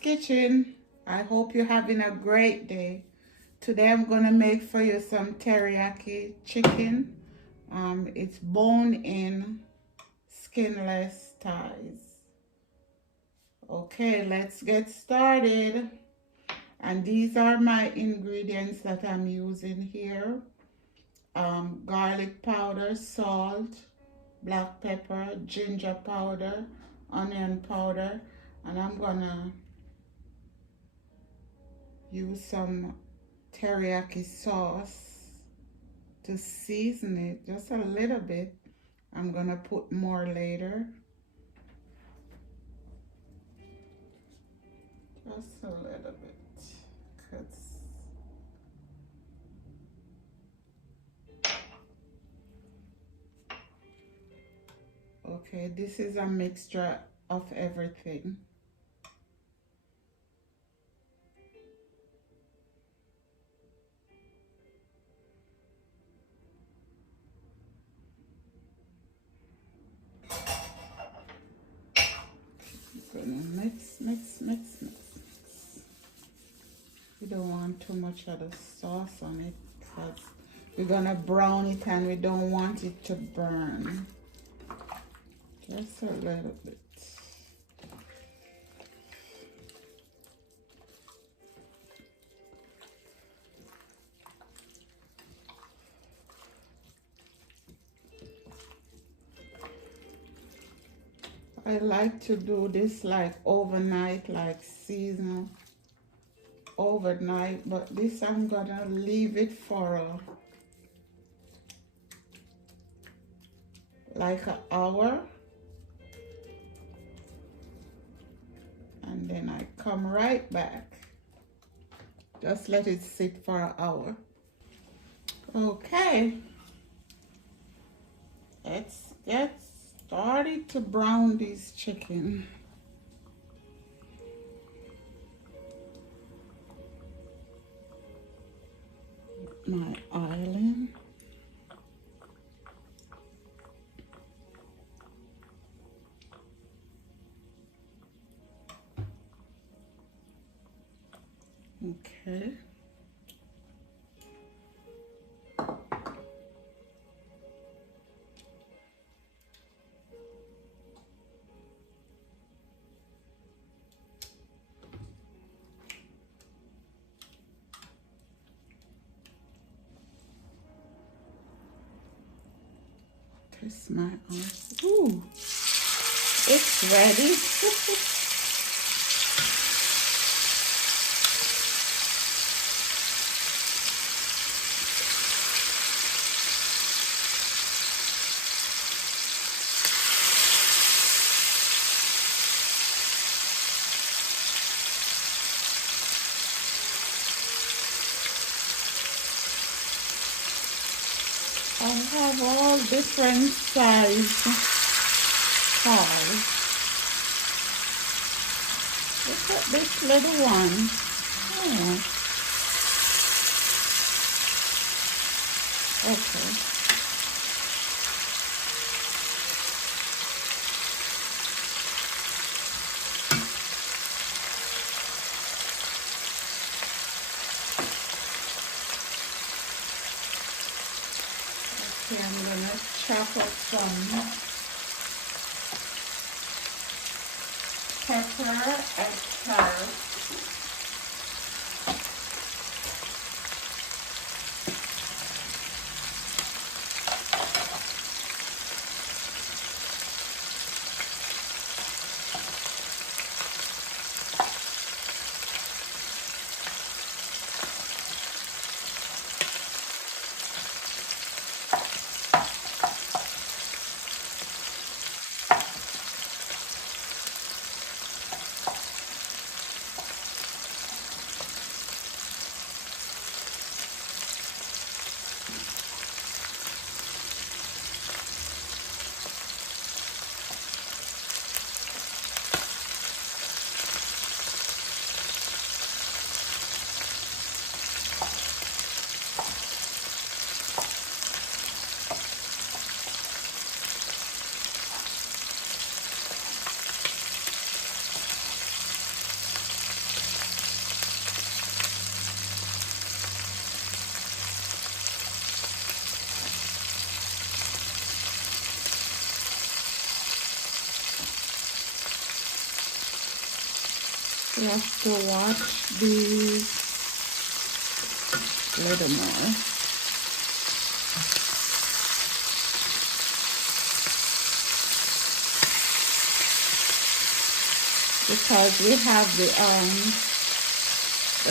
Kitchen. I hope you're having a great day. Today I'm gonna make for you some teriyaki chicken. It's bone-in, skinless thighs. Okay, let's get started. And these are my ingredients that I'm using here. Garlic powder, salt, black pepper, ginger powder, onion powder, and I'm gonna use some teriyaki sauce to season it just a little bit. I'm gonna put more later. Just a little bit. Okay, this is a mixture of everything. Gonna mix. We don't want too much of the sauce on it because we're gonna brown it and we don't want it to burn. Just a little bit. I like to do this like overnight, like seasonal overnight, but this I'm gonna leave it for like an hour, and then I come right back. Just let it sit for an hour. Okay, let's get started to brown this chicken. My oil in. Okay. Twist my arm. Ooh, it's ready. I have all different size pies. Look at this little one. Oh. Okay. Okay, I'm gonna chop up some pepper and carrot. You have to watch these a little more. Because we have the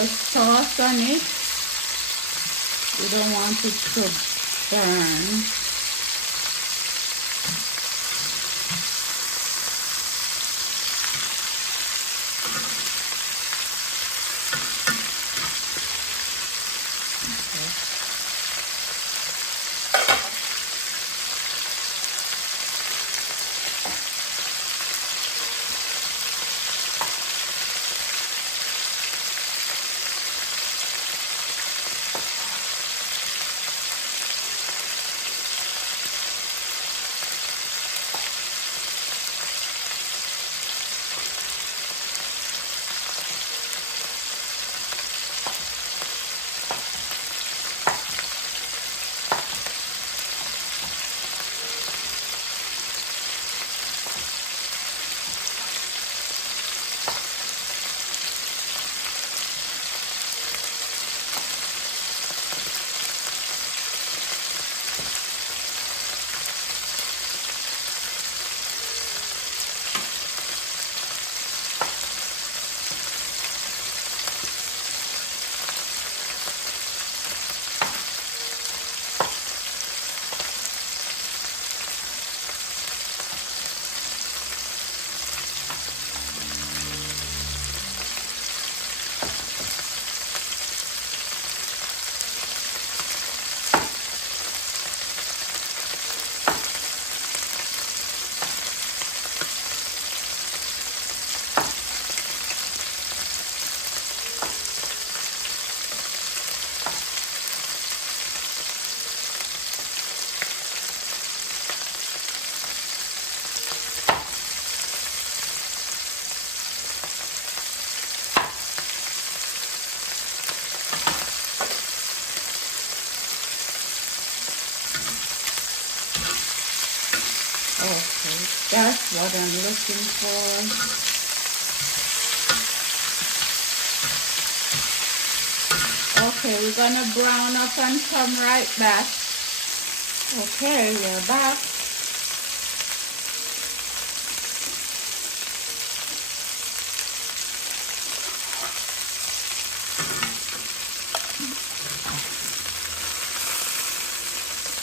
sauce on it, we don't want it to burn. Okay, that's what I'm looking for. Okay, we're gonna brown up and come right back. Okay, we're back.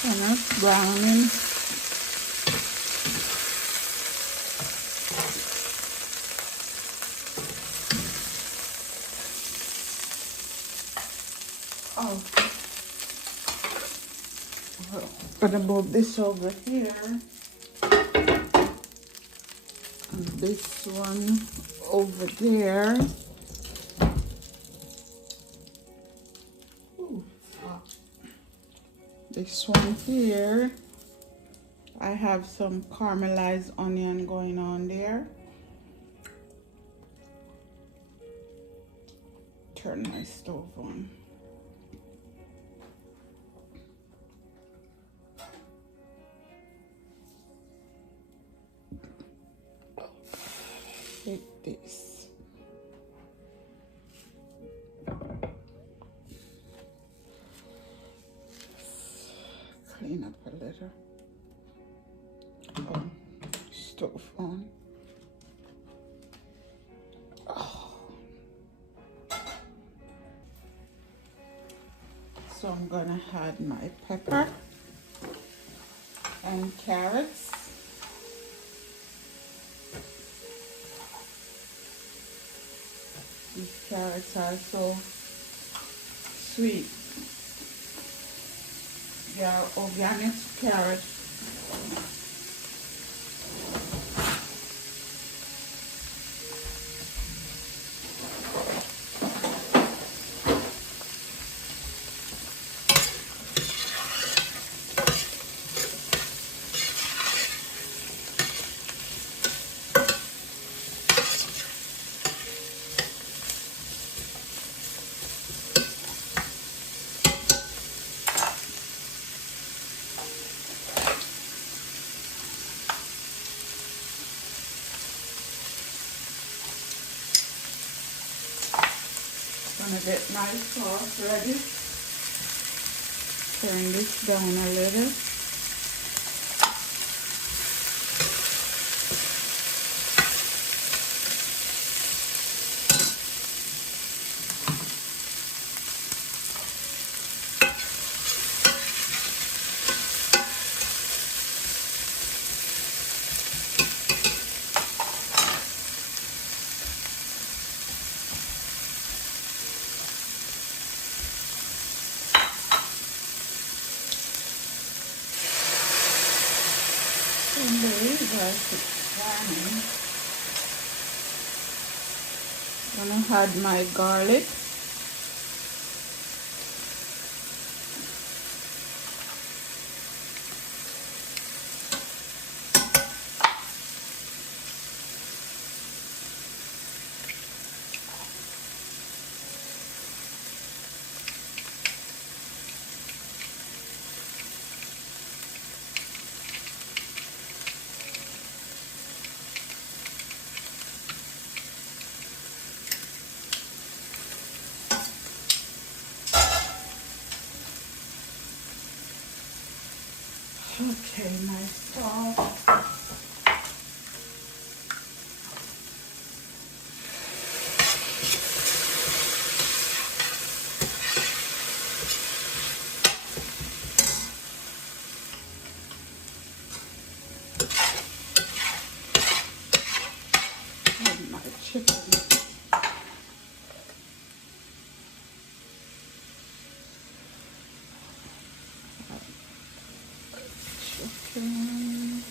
And it's browning. Oh, I'm gonna move this over here. And this one over there. Ooh, this one here. I have some caramelized onion going on there. Turn my stove on. Take this. Clean up a little. Oh, stove on. Oh. So I'm gonna add my pepper and carrots. These carrots are so sweet. They are organic carrots. Gonna get my sauce ready. Turn this down a little. And the rice is frying. Gonna add my garlic. Okay, my sauce. And my chicken. Chicken.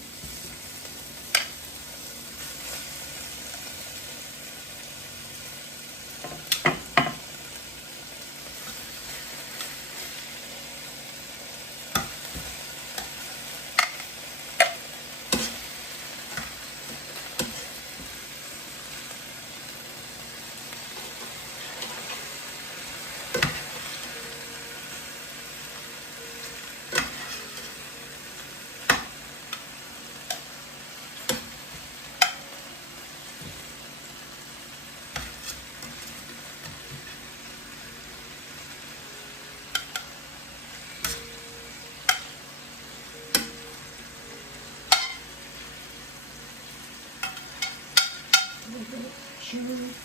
Juice.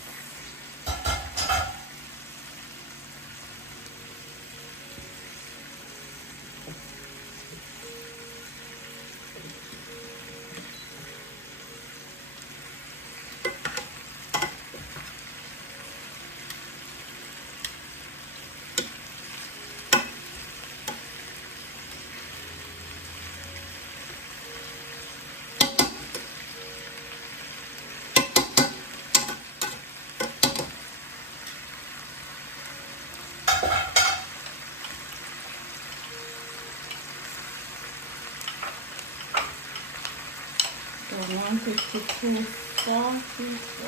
Don't want it to too salty, so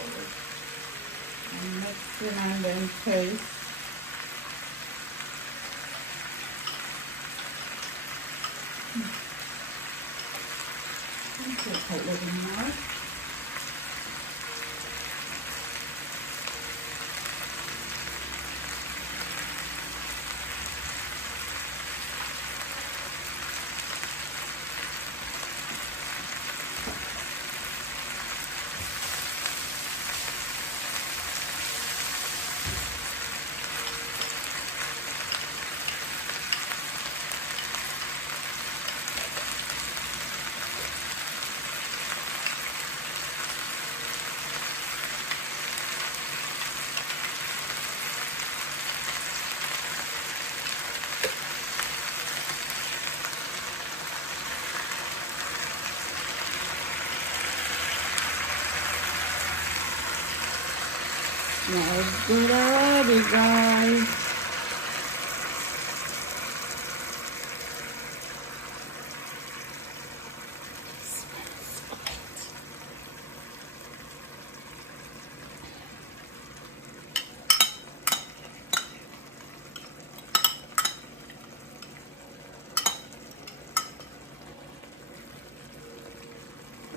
I'm mixing and then paste. Take a little more. Now it's good already, guys.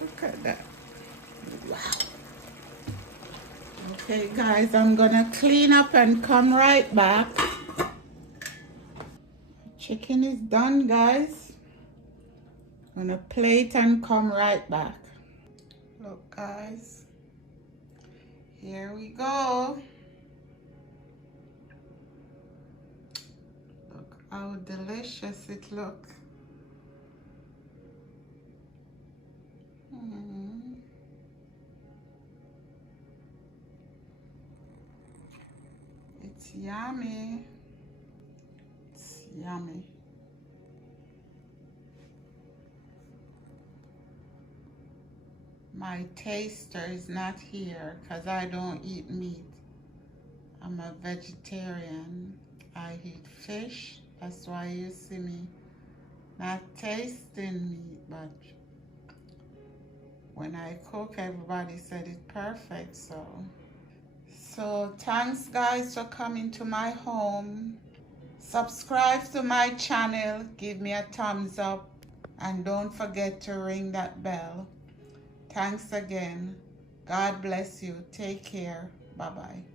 Look at that. Wow. Okay guys, I'm gonna clean up and come right back. Chicken is done guys. I'm gonna plate and come right back. Look guys, here we go. Look how delicious it looks. It's yummy. It's yummy. My taster is not here because I don't eat meat. I'm a vegetarian. I eat fish. That's why you see me not tasting meat, but when I cook, everybody said it's perfect, So thanks guys for coming to my home. Subscribe to my channel, give me a thumbs up, and don't forget to ring that bell. Thanks again. God bless you. Take care. Bye-bye.